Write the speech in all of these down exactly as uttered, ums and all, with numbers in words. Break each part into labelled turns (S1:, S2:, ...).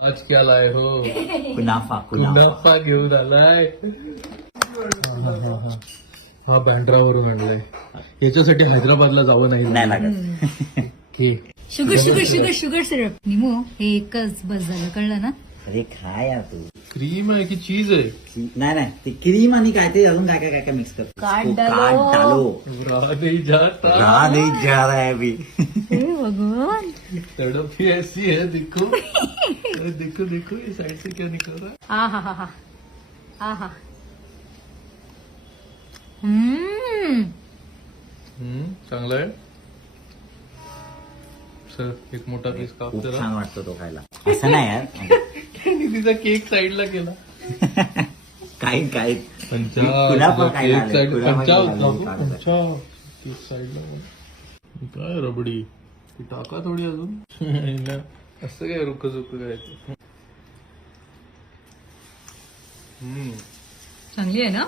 S1: आज क्या लाए हो?
S2: कुनाफा
S1: कुनाफा घेऊन आलाय. हा बँड्रावरून आणलाय. याच्यासाठी हैदराबादला जावं नाही
S2: नाही लागत.
S1: की
S3: sugar sugar sugar sugar syrup. निमो हे एकच बस झालं, कळलं ना?
S2: अरे खा यार तू.
S1: क्रीम आहे की चीज आहे?
S2: नाही नाही ते क्रीम आणि काय ते अजून काय काय काय काय मिक्स करतो.
S3: काट
S2: उसको
S3: डालो.
S2: काट डालो.
S1: रहा नहीं जाता.
S2: रहा नहीं जा रहा है अभी.
S3: हे भगवान.
S1: तड़प ही ऐसी है. देखो अरे देखो देखो ये साइड से क्या निकल रहा है.
S3: आ हा हा हा आ हा. हम्म
S1: हम्म, चांगला आहे. सर एक मोठा पीस काप
S2: खूप
S1: जरा.
S2: छान वाटतो तो खायला. असं नाही यार.
S1: त्यांनी तिचा केक साईडला केला.
S2: काही काही
S1: पंचा
S2: तुला पण काय
S1: केक
S2: झालं?
S1: साईड
S2: तुला पण
S1: पंचा
S2: काय झालं?
S1: काकू,
S2: काढ.
S1: पंचा केक साईडला. काय रबडी ती टाका थोडी अजून. हिला असं काय रुक झुक करायचं. हम्म,
S3: चांगली आहे ना?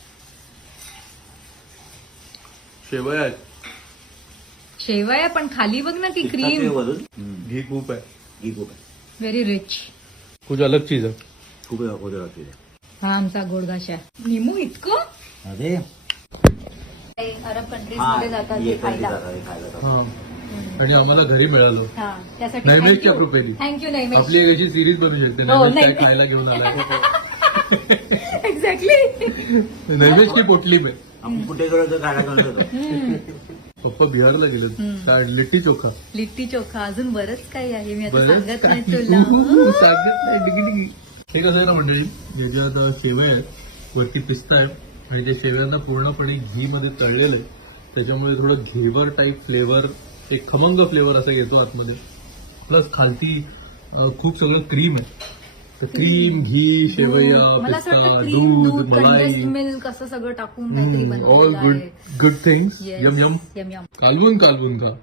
S1: शेवया आहेत.
S3: शेवया पण खाली बघ ना ती
S2: तिखटाचं
S3: क्रीम.
S2: वरून. हम्म.
S1: घी खूप आहे.
S2: घी खूप आहे.
S3: Very rich.
S1: कुछ अलग चीज है.
S2: खूप ओझं वाटते.
S3: हा आमचा गोडगाशा. निमू इतकं
S2: अरे
S3: अरब कंट्रीज
S2: हा
S3: मध्ये जातात
S2: ये
S3: ते खायला.
S2: जातात, हे खायला जातात.
S1: हा आणि आम्हाला घरी मिळालं.
S3: हा त्यासाठी
S1: नैवेशच्या कृपेने.
S3: थँक्यू नैमेश.
S1: आपली एक अशी सिरीज बनवू शकते.
S3: हो,
S1: नैवेश काय
S3: नैवेश.
S1: खायला घेऊन आला.
S3: एक्झॅक्टली.
S1: नैवेश की पोटली में.
S2: आपण कुठे गेलो तर खायला घेऊन जातो.
S1: पप्पा बिहारला गेले. काय लिट्टी चोखा.
S3: लिट्टी चोखा अजून बरंच काही आहे, मी आता
S1: बरंच
S3: सांगत नाही
S1: काही.
S3: तुला.
S1: सांगत नाही. डिगी डिगी. हे कसं आहे ना मंडळी, ज्याच्यात शेवया आहेत, वरती पिस्ता आहे आणि त्या शेवयांना पूर्णपणे घी मध्ये तळलेलं आहे. त्याच्यामुळे थोडं घेवर टाईप फ्लेवर, एक खमंग फ्लेवर असं येतो आतमध्ये. प्लस खालती अं, खूप सगळं क्रीम आहे. तर क्रीम, घी, शेवया,
S3: मला असं
S1: पिस्ता,
S3: वाटतं क्रीम,
S1: दूध,
S3: दूध,
S1: मलाई,
S3: कंडेन्स्ड मिल्क असं सगळं टाकून काहीतरी
S1: ऑल
S3: बनवलेलं
S1: गुड
S3: आहे.
S1: Good things.
S3: Yes.
S1: Yum yum.
S3: Yum yum.
S1: कालवून कालवून का.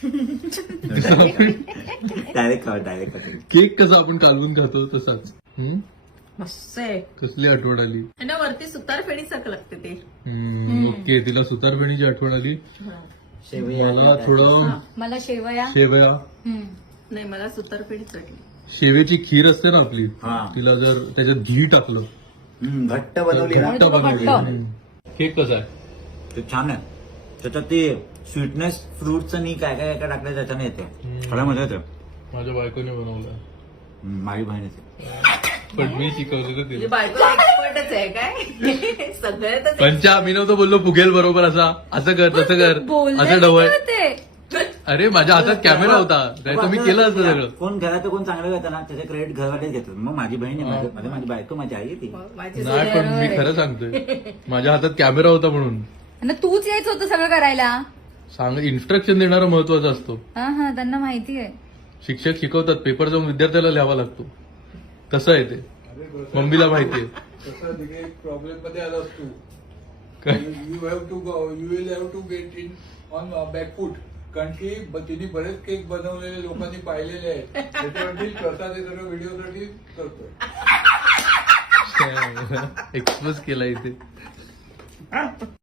S2: डायरेक्ट खा डायरेक्ट खा.
S1: केक कसा आपण कालवून खातो तसाच. हम्म?
S4: मस्त आहे
S1: कसली आठवण आली.
S4: आणि वरती सुतार फेडी सारखं लागते ते.
S1: हम्म, ओके. तिला सुतारफेणीची आठवण आली.
S2: शेवया
S1: मला थोडं
S3: मला शेवया.
S1: शेवया,
S3: हम्म.
S4: नाही मला सुतार फेडी चटली.
S1: शेवेची खीर असते ना आपली,
S2: हा.
S1: तिला जर त्याच्यात घी टाकलं
S2: हम्म, घट्ट
S1: तर
S2: बनवली ना.
S1: घट्ट बनवली.
S3: घट्ट.
S1: हम्म. केक कसा आहे.
S2: ते छान आहे. त्याच्यात ते स्वीटनेस फ्रुट्स आणि काय काय काय टाकलं त्याच्याने येते.
S1: हम्म.
S2: खरं मजा येते.
S1: माझ्या बायकोने बनवलं.
S2: हम्म, माझी बहीण येते.
S1: पण मी शिकवलं
S4: म्हणजे
S1: तिला.
S4: बायको एक्सपर्टच आहे काय सगळ्यातच
S1: पंचा मी नव्हतं बोललो फुगेल बरोबर असा, असं कर तसं कर
S3: बोलले
S1: असं डवळ.
S3: होते.
S1: अरे माझ्या हातात कॅमेरा होता, नाही तर मी केलं असतं सगळं.
S2: कोण घरात कोण चांगलं घेतं ना त्याचे क्रेडिट घरवालेच घेतात. मग माझी बहीण आहे, माझी माझी- माझी बायको माझी आई आहे ती.
S4: माझी
S1: नाही पण मी खरं सांगतोय, माझ्या हातात कॅमेरा होता म्हणून
S3: आणि तूच यायचं होतं सगळं करायला.
S1: सांग. इन्स्ट्रक्शन देणारा महत्वाचा असतो.
S3: हा हा त्यांना माहिती आहे.
S1: शिक्षक शिकवतात, पेपर जाऊन विद्यार्थ्याला लिहावा लागतो. कसं आहे ते मम्मीला माहिती आहे.
S5: प्रॉब्लेम मध्ये आलास तू.
S1: काय?
S5: You have to go you will have to get in on backfoot. कारण की ब- तिने बरेच केक बनवलेले लोकांनी पाहिलेले आहेत. त्याच्यावरती करता ते सगळं व्हिडिओसाठी करतोय.
S1: एक्सपोज केला इथे.